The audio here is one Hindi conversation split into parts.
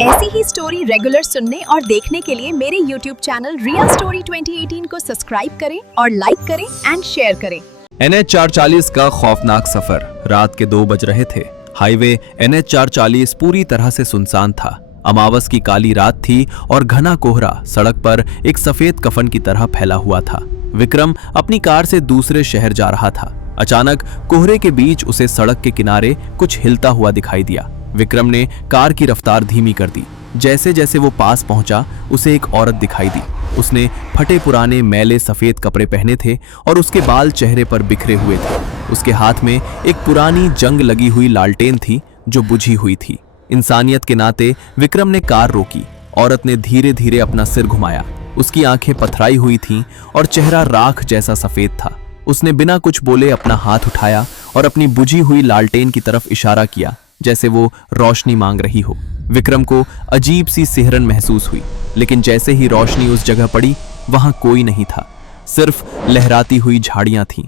ऐसी ही स्टोरी रेगुलर सुनने और देखने के लिए मेरे YouTube चैनल रिया स्टोरी 2018 को सब्सक्राइब करें और लाइक करें एंड शेयर करें। NH 440 का खौफनाक सफर। रात के 2 बज रहे थे। हाईवे NH 440 पूरी तरह से सुनसान था। अमावस की काली रात थी और घना कोहरा सड़क पर एक सफेद कफन की तरह फैला हुआ था। विक्रम अपनी कार से दूसरे शहर जा रहा था। अचानक कोहरे के बीच उसे सड़क के किनारे कुछ हिलता हुआ दिखाई दिया। विक्रम ने कार की रफ्तार धीमी कर दी। जैसे जैसे वो पास पहुंचा उसे एक औरत दिखाई दी। उसने फटे पुराने मैले सफेद कपड़े पहने थे और उसके बाल चेहरे पर बिखरे हुए थे। उसके हाथ में एक पुरानी जंग लगी हुई लालटेन थी जो बुझी हुई थी। इंसानियत के नाते विक्रम ने कार रोकी। औरत ने धीरे धीरे अपना सिर घुमाया। उसकी आंखें पथराई हुई थीं और चेहरा राख जैसा सफेद था। उसने बिना कुछ बोले अपना हाथ उठाया और अपनी बुझी हुई लालटेन की तरफ इशारा किया, जैसे वो रोशनी मांग रही हो। विक्रम को अजीब सी सिहरन महसूस हुई, लेकिन जैसे ही रोशनी उस जगह पड़ी वहां कोई नहीं था। सिर्फ लहराती हुई झाड़ियां थीं।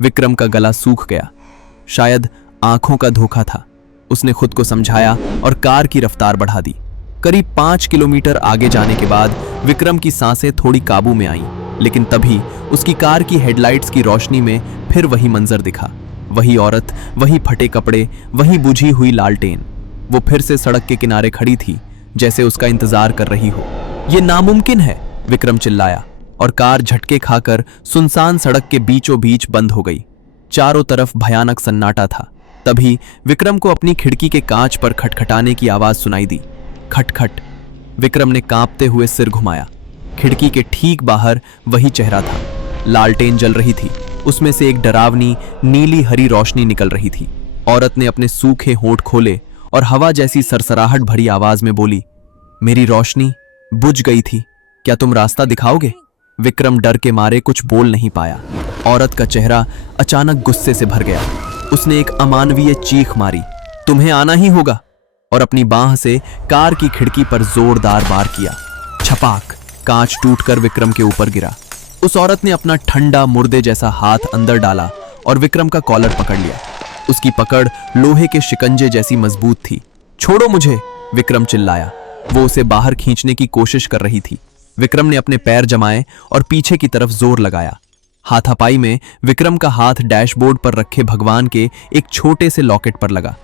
विक्रम का गला सूख गया। शायद आंखों का धोखा था। उसने खुद को समझाया और कार की रफ्तार बढ़ा दी। करीब 5 किलोमीटर आगे जाने के बाद विक्रम की सांसें थोड़ी काबू में आईं, लेकिन तभी उसकी कार की हेडलाइट्स की रोशनी में फिर वही मंजर दिखा। वही औरत, वही फटे कपड़े, वही बुझी हुई लालटेन। वो फिर से सड़क के किनारे खड़ी थी, जैसे उसका इंतजार कर रही हो। ये नामुमकिन है, विक्रम चिल्लाया और कार झटके खाकर सुनसान सड़क के बीचों बीच बंद हो गई। चारों तरफ भयानक सन्नाटा था। तभी विक्रम को अपनी खिड़की के कांच पर खटखटाने की आवाज सुनाई दी। खटखट। विक्रम ने कांपते हुए सिर घुमाया। खिड़की के ठीक बाहर वही चेहरा था। लालटेन जल रही थी। उसमें से एक डरावनी नीली हरी रोशनी निकल रही थी। औरत ने अपने सूखे होंठ खोले और हवा जैसी सरसराहट भरी आवाज में बोली, मेरी रोशनी बुझ गई थी, क्या तुम रास्ता दिखाओगे? विक्रम डर के मारे कुछ बोल नहीं पाया। औरत का चेहरा अचानक गुस्से से भर गया। उसने एक अमानवीय चीख मारी, तुम्हें आना ही होगा, और अपनी बांह से कार की खिड़की पर जोरदार वार किया। छपाक। कांच टूटकर विक्रम के ऊपर गिरा। उस औरत ने अपना ठंडा मुर्दे जैसा हाथ अंदर डाला और विक्रम का कॉलर पकड़ लिया। उसकी पकड़ लोहे के शिकंजे जैसी मजबूत थी। छोड़ो मुझे, विक्रम चिल्लाया। वो उसे बाहर खींचने की कोशिश कर रही थी। विक्रम ने अपने पैर जमाए और पीछे की तरफ जोर लगाया। हाथापाई में विक्रम का हाथ डैशबोर्ड पर रखे भगवान के एक छोटे से लॉकेट पर लगा।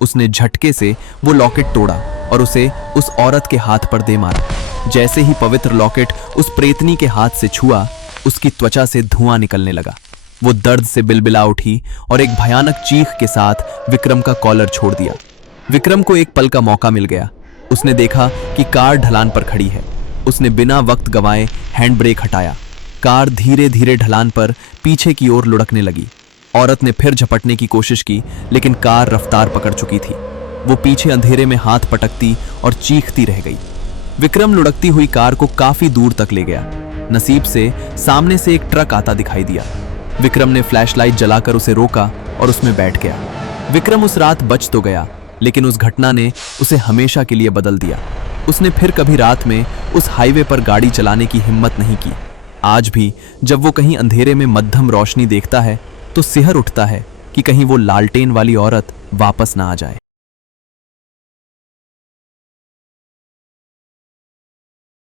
उसने झटके से वो लॉकेट तोड़ा और उसे उस औरत के हाथ पर दे मारा। जैसे ही पवित्र लॉकेट उस प्रेतनी के हाथ से छुआ, उसकी त्वचा से धुआं निकलने लगा। वो दर्द से बिलबिला उठी और एक भयानक चीख के साथ विक्रम का कॉलर छोड़ दिया। विक्रम को एक पल का मौका मिल गया। उसने देखा कि कार ढलान पर खड़ी है। उसने बिना वक्त गंवाए हैंड ब्रेक हटाया। कार धीरे धीरे ढलान पर पीछे की ओर लुढ़कने लगी। औरत ने फिर झपटने की कोशिश की, लेकिन कार रफ्तार पकड़ चुकी थी। वो पीछे अंधेरे में हाथ पटकती और चीखती रह गई। विक्रम लुढ़कती हुई कार को काफी दूर तक ले गया। नसीब से सामने से एक ट्रक आता दिखाई दिया। विक्रम ने फ्लैशलाइट जलाकर उसे रोका और उसमें बैठ गया। विक्रम उस रात बच तो गया, लेकिन उस घटना ने उसे हमेशा के लिए बदल दिया। उसने फिर कभी रात में उस हाईवे पर गाड़ी चलाने की हिम्मत नहीं की। आज भी जब वो कहीं अंधेरे में मध्यम रोशनी देखता है तो सिहर उठता है कि कहीं वो लालटेन वाली औरत वापस ना आ जाए।